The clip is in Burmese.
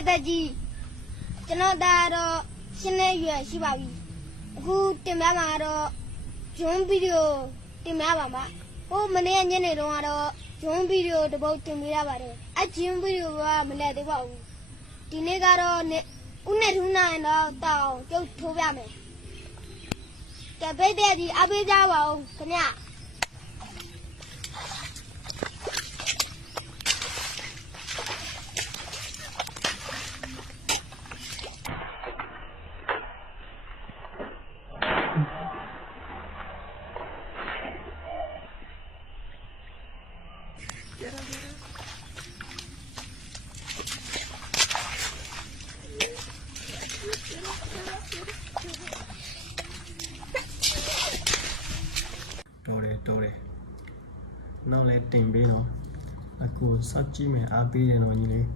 ရဲ့တက်ကြီးကျွန်တော်ဒါတော့ရှင်းနေရွယ်ရှိပါပြီအခုတင်ပြမှာတော့ဂျွန်းဗီဒီယိုတင်ပြပါမှာဟိုမနေ့ညနေတုန်းကတော့ဂျွန်းဗီဒီယိုတစ်ပုဒ်တင်ပြရပါတယ်အဂျွန်းဗီဒီယိုကမလဲသေးပါဘူးဒီနေ့ကတော့ဦးနဲ့ထူးနိုင်တော့တောင်းကျုပ်ထိုးပြမယ်ကဲပိတ်တဲ့ကြီးအပေးကြပါဦးခင်ဗျတော်တယ်နောက်လဲတင်ပေးတော့အခုစကြည့်မယ်အားပေးတယ်တော့ညီလေး